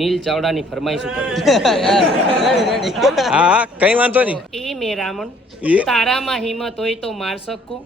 નીલ ચાવડાની ફરમાઈશ ઉપર હા કઈ વાંધો નહીં. એ મેરામણ એ તારામાં હિંમત હોય તો માર શકું.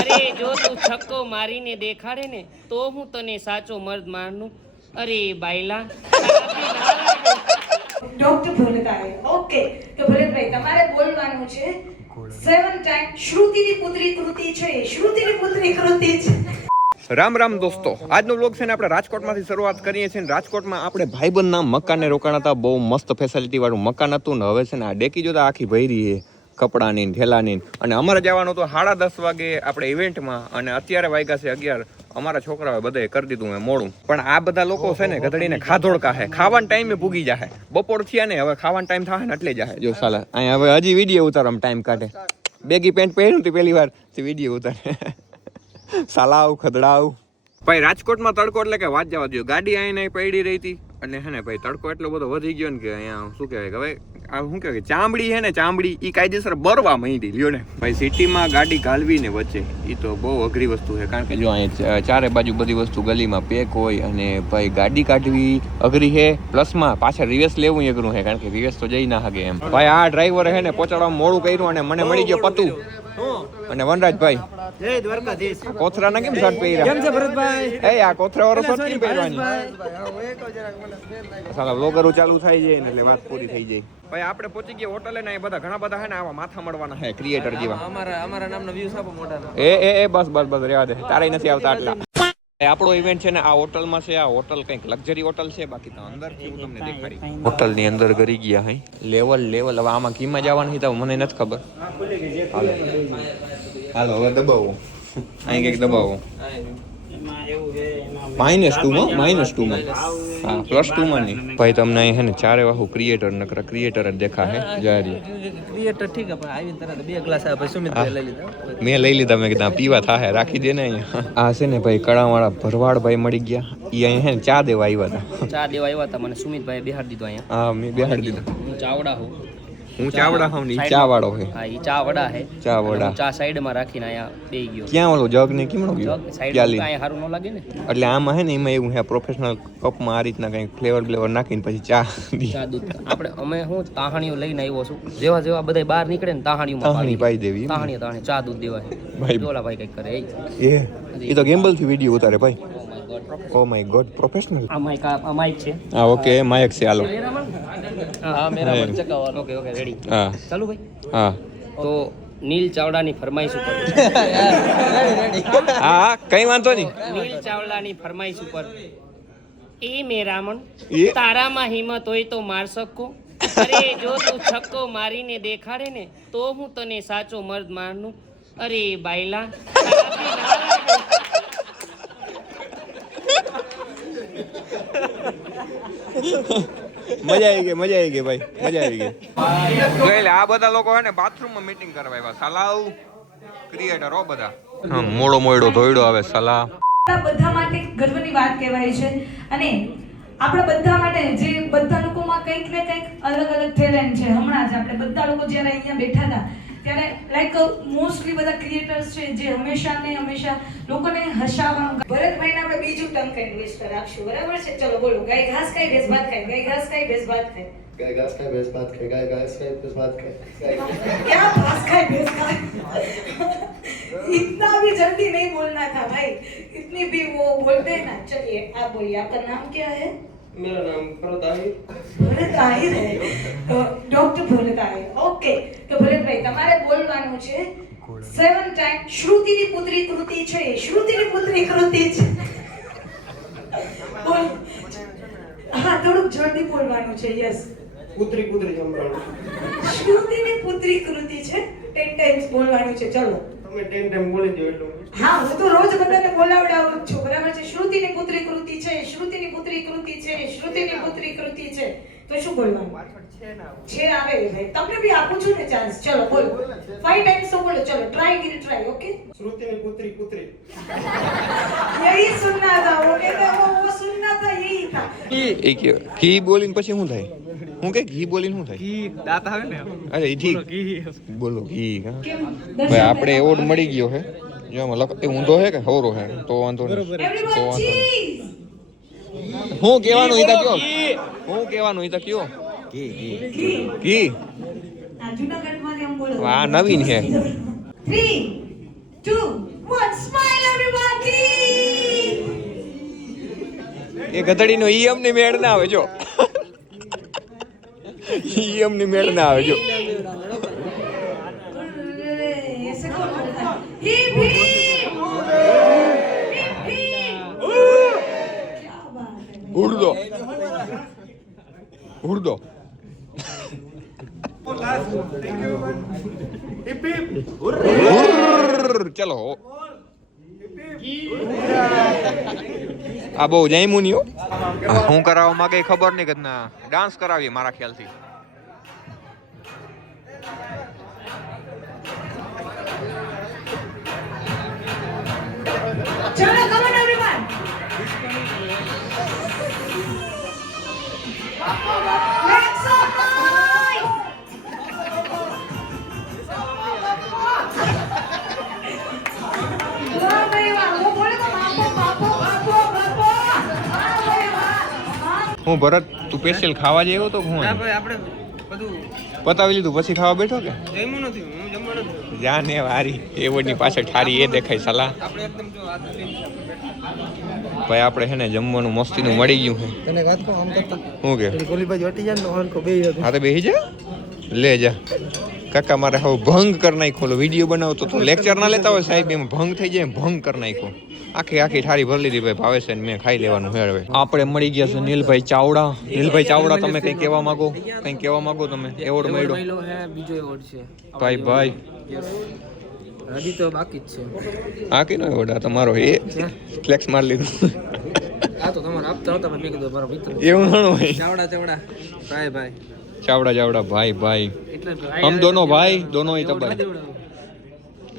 અરે જો તું છક્કો મારીને દેખાડે ને તો હું તને સાચો મર્દ માનું. અરે બાયલા ડોક્ટર ભરતાએ ઓકે તો ભરતભાઈ તમારે બોલવાનું છે 7 ટાઈમ શ્રુતિની પુત્રી કૃતિ છે. શ્રુતિની પુત્રી કૃતિ છે. રામ રામ દોસ્તો, આજનો વ્લોગ છે ને આપણે રાજકોટમાંથી શરૂઆત કરીએ છીએ. રાજકોટમાં આપણે ભાઈબંધના મકાને રોકાણ હતા. બહુ મસ્ત ફેસિલિટી વાળું મકાન હતું ને હવે છે ને આ ડેકી જોતા આખી ભરી છે કપડાની ઠેલાની. અને અમારે જવાનું હતું 10:30 વાગે આપણે ઇવેન્ટમાં અને અત્યારે વાગ્યા છે 11. અમારા છોકરાઓએ બધાએ કરી દીધું મેં મોડું. પણ આ બધા લોકો છે ને ગધડીને ખાધોડ કાહે ખાવાના ટાઈમે પૂગી જાય. બપોર થયા ને હવે ખાવાનો ટાઈમ થાય ને એટલે જાય. જો સાલા અહીંયા હવે હજી વિડીયો ઉતારવામાં ટાઈમ કાઢે. બેગી પેન્ટ પહેર્યું હતી પહેલી વાર તે વિડીયો ઉતારે. સાલાવ ખદડાવ ભાઈ. રાજકોટમાં તડકો એટલે કે વાત જવા દો. ગાડી અહીં પડી રહી હતી અને હે ને ભાઈ તડકો એટલો બધો વધી ગયો ને કે અહીંયા શું કહેવાય કે હવે આ શું કહેવાય ચામડી છે ને ચામડી એ કાયદેસર બરવા માંડી લ્યો ને ભાઈ. સિટીમાં ગાડી ગાલવી ને વચ્ચે એ તો બહુ અઘરી વસ્તુ છે. કારણ કે જો અહીંયા ચારે બાજુ બધી વસ્તુ ગલીમાં પેક હોય અને ભાઈ ગાડી કાઢવી અઘરી છે. પ્લસમાં પાછળ રિવેસ લેવું અઘરું છે કારણ કે રિવેસ તો જઈ ના શકે એમ. ભાઈ આ ડ્રાઈવરે છે ને પહોંચાડવામાં મોડું કર્યું અને મને મળી ગયો પતું અને વનરાજભાઈ જય દ્વારકાધીશ. કોથરાના કેમ શર્ટ પહેર્યા? કેમ છે ભરતભાઈ? એ આ કોથરા વાળો શર્ટ કેમ પહેરવાની? સાલા વ્લોગરો ચાલુ થઈ જાય ને એટલે વાત પૂરી થઈ જાય. ભાઈ આપણે પહોંચી ગયા હોટલે ને બધા ઘણા બધા છે ને આવા માથા મળવાના છે ક્રિએટર જેવા. અમારા નામના વ્યૂઝ આપો મોટા. એ બસ રહેવા દે. તારે નથી આવતા આટલા. આપણો ઇવેન્ટ છે ને આ હોટલમાં છે. આ હોટલ કંઈક લક્ઝરી હોટલ છે. બાકી તો અંદર હું તમને દેખાડી. હોટલની અંદર કરી ગયા હઈ લેવલ હવે આમાં કીમાં જવાનું છે તો મને નથી ખબર. હાલો હવે દબાવો. અહીં કંઈક દબાવો. -2 માં હા +2 માં નહીં ભાઈ. તમને અહીં છે ને ચારે વાહુ ક્રિએટર નકરા ક્રિએટર જ દેખા હે જારી ક્રિએટર ઠીક છે પણ આવી તરત 2 ગ્લાસ આ પછી સુમિતભાઈ લઈ લીધા. મેં લઈ લીધા. મેં કીધું પીવા થાહે રાખી દે ને અહીંયા. આ છે ને ભાઈ કળાવાળા ભરવાડ ભાઈ મળી ગયા. ઈ અહીં છે ને ચા દેવા આવ્યા હતા. ચા દેવા આવ્યા હતા. મને સુમિતભાઈ બેહાડી દીધો અહીંયા. હા મેં બેહાડી દીધો. હું ચાવડા હું. હું ચાવડા હોઉં ને ચા વાળો હે. હા ઈ ચા વડા હે. ચા વડા. ચા સાઈડમાં રાખીને અહીંયા બેહી ગયો. ક્યાં ઓલો જગ ને કેમ ગયો? સાઈડમાં અહીંયા સારું ન લાગે ને એટલે આમાં હે ને એમાં એવું હે પ્રોફેશનલ કપમાં આ રીતના કંઈક ફ્લેવર નાખીને પછી ચા દૂધ. આપણે અમે હું તાહણીઓ લઈને આવ્યો છું. જેવા બધા બહાર નીકળે ને તાહણી પાઈ દેવી. તાહણી ચા દૂધ દેવાય ભાઈ. ઓલા ભાઈ કઈક કરે એ તો ગેમ્બલ થી વિડિયો ઉતારે ભાઈ. Oh my God professional. આ માઈક છે. હા ઓકે માઇક છે. હાલો હા મેરા પર ચકાવવાનો. Okay ready. હા ચાલુ ભાઈ. હા તો નીલ ચાવડાની ફરમાઈશ ઉપર હા કઈ વાંધો નહીં. નીલ ચાવડાની ફરમાઈશ ઉપર એ મેરામણ એ તારામાં હિંમત હોય તો માર શકું. અરે જો તું છક્કો મારીને દેખાડે ને તો હું તને સાચો મર્દ માનું. અરે બાયલા મજા આવી ગઈ ભાઈ. મજા આવી ગઈ. એટલે આ બધા લોકો હે ને બાથરૂમમાં મીટિંગ કરવા આવ્યા. સલાહ ક્રિએટર હો બધા. હા મોડો ધોઈડો આવે સલાહ. બધા માટે ગર્વની વાત કહેવાય છે અને આપણા બધા માટે જે બધા લોકોમાં કંઈક ને કંઈક અલગ ટેલેન્ટ છે. હમણાં જ આપણે બધા લોકો જ્યારે અહીંયા બેઠા હતા ત્યારે લાઈક મોસ્ટલી બધા ક્રિએટર્સ છે જે હંમેશા લોકોને હસાવવાનું. ભરતભાઈને આપણે બીજું ટંક ઇન્વેસ્ટ રાખશું બરાબર છે. ચલો બોલો. ગાય ઘાસ ખાઈ ભેંસ ભાત ખાય. ગાય ઘાસ ખાઈ ભેંસ ભાત ખાય. गाय घास खाए भैंस भात खाए. गाय घास खाए भैंस भात खाए. क्या घास खाए भैंस खाए? इतना भी जल्दी नहीं बोलना था भाई. इतनी भी वो बोलते हैं ना. चलिए आप बोलिए. आपका नाम क्या है? मेरा नाम भरत आहिर. ભરત આહિર હે. ડોક્ટર ભરત આહિર. ઓકે તો ભરતભાઈ તમારે બોલવાનું છે 7 ટાઈમ શ્રુતિની પુત્રી કૃતિ છે. શ્રુતિની પુત્રી કૃતિ છે. બોલ. હા થોડુંક જલ્દી બોલવાનું છે. યસ. पुत्री पुत्री जमराण. શ્રુતિની પુત્રી કૃતિ છે. 10 ટાઈમ્સ બોલવાનું છે. ચલો તમે 10 ટાઈમ બોલી દો એટલું. હા હું તો રોજ બધાને બોલાવડાવું જ છું બરાબર છે. શ્રુતિની પુત્રી કૃતિ છે. શ્રુતિની પુત્રી કૃતિ છે. શ્રુતિની પુત્રી કૃતિ છે. તો શું બોલવાનું છે? આવે ભાઈ તમને બી આપું છું ને ચાન્સ. ચલો બોલો 5 ટાઈમ્સ તો બોલો. ચલો ટ્રાય ઓકે. श्रुति ने पुत्री पुत्री. यही सुनना था. वो कहते वो सुनना था. यही था. એ કે ઘી બોલીને પછી શું થાય? હું કે ઘી બોલીને શું થાય? ઈ દાંત આવે ને અરે એ ઠીક બોલો ઘી. હા કેમ ભાઈ આપણે એવોર્ડ મળી ગયો હે. જો આમાં લખ એ ઊંધો હે કે હવરો હે તો વાંધો નહીં. તો એવરીવન વાંધો નહીં. ચીઝ. હું કહેવાનું ઈ તો કયો હું કહેવાનું ઈ તો કયો ઘી આ જૂનાગઢમાંથી આમ બોલો. આ નવીન છે 3 2 1 સ્માઈલ એવરીબોડી. એ ગધડીનો ઈ અમની મેળ ના આવે જો ઈ અમની મેળ ના આવે જો ऐसे कौन बोलता है? Hip hip hip hip. क्या बात है. ઉડદો ઉડદો ચલો આ બહુ જામ્યું નહીં હો હું કરાવવા માંગે એ ખબર નહીં કે ના ડાન્સ કરાવીએ મારા ખ્યાલથી चलो come on everyone. Make some noise. वाह भाई वाह. वो बोले तो बापो बापो बापो बापो. वाह भाई वाह. હું ભરત તું સ્પેશિયલ ખાવા જેવો તો હું ના ભાઈ આપણે બધું પતાવી લીધું પછી ખાવા બેઠો કે જમ્યું નથી હું જમવાનું નથી જાને વારી એવોની પાછળ ઠારી એ દેખાય સલાહ આપણે એકદમ જો હાથ ભાઈ આપણે હે ને જમવાનું મસ્તીનું મળી ગયું છે તને વાત કહું આમ કરતા શું કે ગોલી બાજુ હટી જાય ને હરકો બે હા તો બેસી જા લે જા કાકા મારે હવે ભંગ કરી નાખ્યો વિડીયો બનાવતો તો લેક્ચર ના લેતા હોય સાહેબ એમાં ભંગ થઈ જાય ભંગ કરી નાખ્યો આખી આખી ઠારી ભરી લીધી ભાઈ ભાવે છે ને મેં ખાઈ લેવાનું છે હવે આપણે મળી ગયા છે નીલભાઈ ચાવડા તમે કંઈ કહેવા માંગો તમે એવોર્ડ મળ્યો હે બીજો એવોર્ડ છે ભાઈ હજી તો બાકી જ છે આ કેનો એવોર્ડ આ તમારો એ ફ્લેક્સ મારી લીધું આ તો તમારે આપતા હતા મેં કીધું બરાબર મિત્ર એવું ઘણું હોય ભાઈ ચાવડા ભાઈ એટલે હમ દોનો ભાઈ દોનો ही तबाही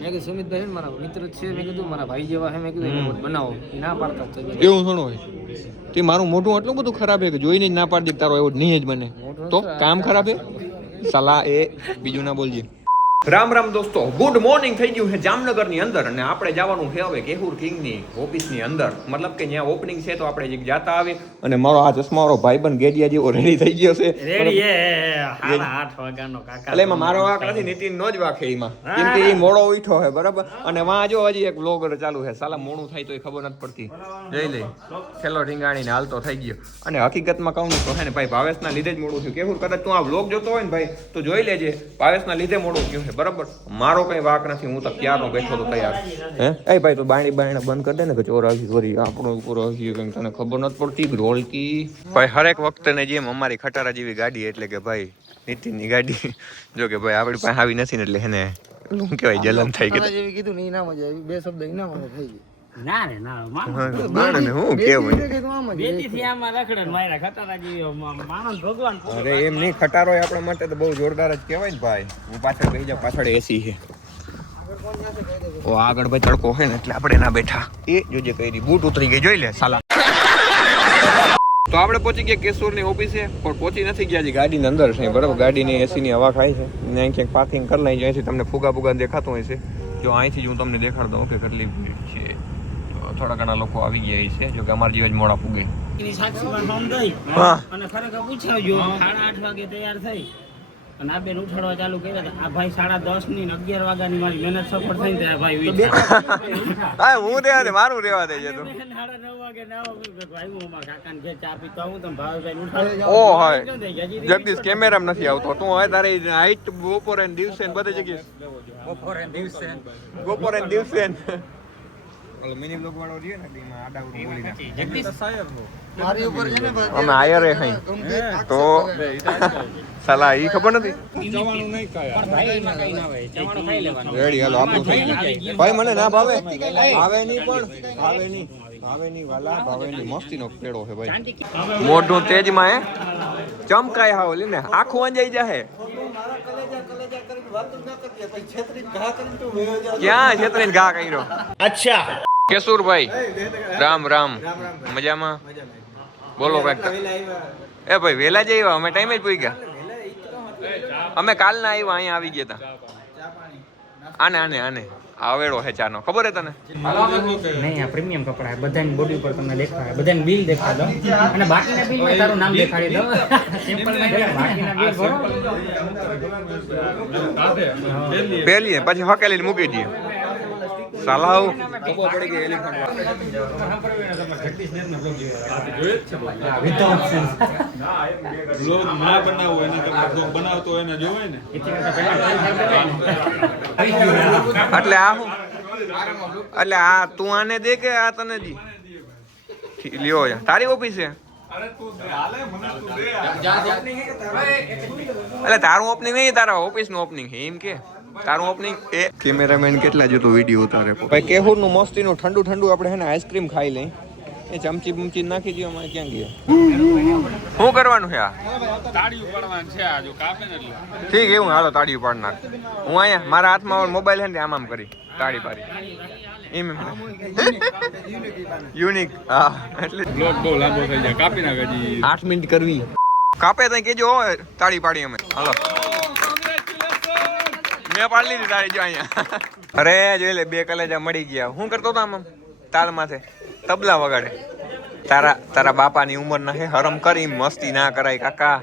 મેં કીધું સુમિતભાઈ છે ને મારા મિત્ર જ છે મેં કીધું મારા ભાઈ જેવા છે મેં કીધું એને બનાવો ઈ ના પાડતા જ છે. એવું ઘણું હોય તે મારું મોઢું આટલું બધું ખરાબ છે કે જોઈને જ ના પાડી દે તારો એવો નહીં જ મને તો કામ ખરાબ છે સલાહ એ બીજું ના બોલજે રામ દોસ્તો ગુડ મોર્નિંગ થઈ ગયું છે જામનગરની અંદર અને આપણે જવાનું છે હવે કેહુર કિંગની ઓફિસની અંદર મતલબ કે ત્યાં ઓપનિંગ છે તો આપણે એક જાતા આવે અને મારો આ ચશ્માવાળો ભાઈબંધ ગેડિયા જેવો રેડી થઈ ગયો છે રેડી હે 8:30 વાગ્યાનો કાકા એટલે એમાં મારો વાક નથી નીતિન નો જ વાક છે એમાં કેમ કે એ મોડો ઉઠ્યો છે બરાબર અને વાં જો હજી એક વ્લોગર ચાલુ છે સાલા મોડું થાય તો એ ખબર નથી પડતી જોઈ લે છેલ્લો ઢીંગાણીને હાલતો થઈ ગયો અને હકીકતમાં કહું તો હે ને ભાઈ ભાવેશના લીધે જ મોડું થયું કેવું કદાચ તું આ વ્લોગ જોતો હોય ને ભાઈ તો જોઈ લેજે ભાવેશના લીધે મોડું થયું છે બરાબર મારો કઈ વાક નથી હું તો ક્યારનો બેઠો તો તૈયાર હે એ ભાઈ તું બાણી બંધ કરી દે ને કે ચોર આવી કરી આપણો ઉપર આવી કઈ તને ખબર નથી પડતી રોલકી ભાઈ હરેક વખતે ને જેમ અમારી ખટારા જેવી ગાડી એટલે કે ભાઈ નીતિનની ગાડી જો કે ભાઈ આપણી પાસે આવી નથી ને એટલે એને શું કહેવાય જલન થઈ ગઈ જેવી કીધું ને ઈ ના મજા આવી બે શબ્દ ઈ ના મને થઈ ગઈ ના રે ના બાણને હું કેવું બેટીથી આમાં રખડે ને માયરા ખટારા જેવી માણસ ભગવાન અરે એમ નહીં ખટારો એ આપણા માટે તો બહુ જોરદાર જ કહેવાય ને ભાઈ હું પાછળ બેસી જાઉં પાછળ એસી છે ઓ આગળ ભાઈ તડકો હોય ને એટલે આપણે ના બેઠા એ જોજે કઈ બૂટ ઉતરી ગઈ જોઈ લે સાલા તો આપણે પહોંચી ગયા કેશોરની ઓફિસે પણ પહોંચી નથી ગયા હજી ગાડીની અંદર છે બરાબર ગાડીની એસીની હવા ખાય છે ત્યાં ક્યાંક પાર્કિંગ કરી લઈ અહીંથી તમને ફુગા દેખાતું હોય છે જો અહીંથી જ હું તમને દેખાડ દઉં કે કેટલી ભીડ છે થોડા ઘણા લોકો આવી ગયા છે જો કે અમારા જેવા જ મોડા પૂગે અને ખરેખર પૂછાવજો 8:30 વાગે તૈયાર થઈ અને આ બેન ઉઠાડવા ચાલુ કર્યા હતા આ ભાઈ 10:30 ની 11 વાગ્યાની મારી મહેનત સફળ થઈ ને આ ભાઈ હા હું રેવા દે મારું રેવા દે છે તો 9:30 વાગે ના ભાઈ હું મારા કાકાને ઘેર ચા પીતો હું તમે ભાવેશભાઈ ઉઠાડો ઓ હોય જગદીશ કેમેરામાં નથી આવતો તું હવે તારી હાઈટ બપોરે ને દિવસે ને બધી જગ્યાએ બપોરે ને દિવસે મિની બ્લોગ વાળો રહ્યો ને એમાં આડા ઉડી બોલી મારી ઉપર છે ને ભાઈ અમે આયર હે ખાઈ તો સાલા ઈ ખબર નથી પણ ભાઈ એમાં કઈ ના હોય જવાનું ખાઈ લેવાનું રેડી હાલો આપણું થઈ ગયું ભાઈ મને ના ભાવે ભાવે નહીં વાલા ભાવે નહીં મસ્તીનો પેડો છે ભાઈ મોઢું તેજમાં હે ચમકાય હાવ લીને આખું અંજાઈ જાહે ક્યાં છેતરીને ઘા કર્યો અચ્છા કેશુરભાઈ રામ મજામાં બોલો કઈક એ ભાઈ વેલા જ આવ્યા અમે ટાઈમે જ પૂઈ ગયા અમે કાલના આવ્યા અહીંયા આવી ગયા હતા આને આવેડો હે ચાનો ખબર હે તને નહીં આ પ્રીમિયમ કપડા બધાની બોડી ઉપર તમને દેખાય બધાને બિલ દેખાડ દો અને બાકીના બિલમાં તારું નામ દેખાડી દો સિમ્પલમાં બાકીના બિલ ભરો પહેલી પછી હકેલી મૂકી દઈએ સાલાવ ખબર પડી ગઈ એલિફન્ટ બ્લોગ ના બનાવવો એની કરતા બ્લોગ બનાવતો હોય ને જોવે ને એટલે આ હું એટલે આ તું આને દે કે આ તને દી લ્યો યાર તારી ઓફિસ છે એટલે તારું ઓપનિંગ નહીં તારા ઓફિસ નું ઓપનિંગ છે એમ કે તારું ઓપનિંગ એ કેમેરામેન કેટલા જોતો વિડીયો ઉતારે ભાઈ કેહુર નું મસ્તીનું ઠંડુ ઠંડુ આપણે હે ને આઈસ્ક્રીમ ખાઈ લઈ એ ચમચી બમચી નાખી દઈએ અમારે ક્યાં ગયા શું કરવાનું છે આ તાળીયું પાડવાનું છે આ જો કાપે ને એટલે ઠીક એવું હાલો તાળીયું પાડ નાખ હું અહીંયા મારા હાથમાં મોબાઈલ છે ને આમ કરી તાળી પાડી એમ યુનિક હા એટલે બ્લોગ બહુ લાંબો થઈ જાય કાપી નાખે જી 8 મિનિટ કરવી કાપે તો કેજો તાળી પાડી અમે હાલો મેં પાડી લીધી તાળી જો અહીંયા અરે જોઈ લે બે કલેજા મળી ગયા હું કરતો હતો આમ તાલ માથે તબલા વગાડે તારા બાપાની ઉંમર ના હે હરમ કરી મસ્તી ના કરાય કાકા